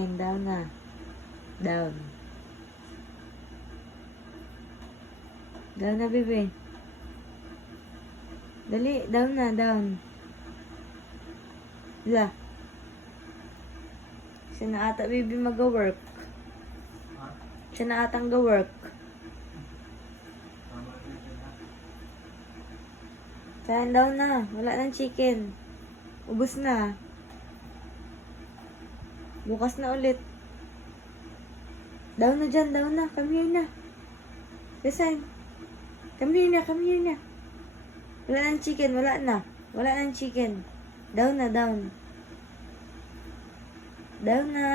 Resign. Down na. Down. Down na, bebe. Dali. Down na. Down. La. Siya na ata, baby, mag-work. Siya na atang ga-work. Saan down na? Wala nang chicken. Ubus na. Bukas na ulit. Down na dyan, down na. Come here na. Listen. Come here na, come here na. Wala nang chicken, wala na. Wala nang chicken. Down na, down. Down na.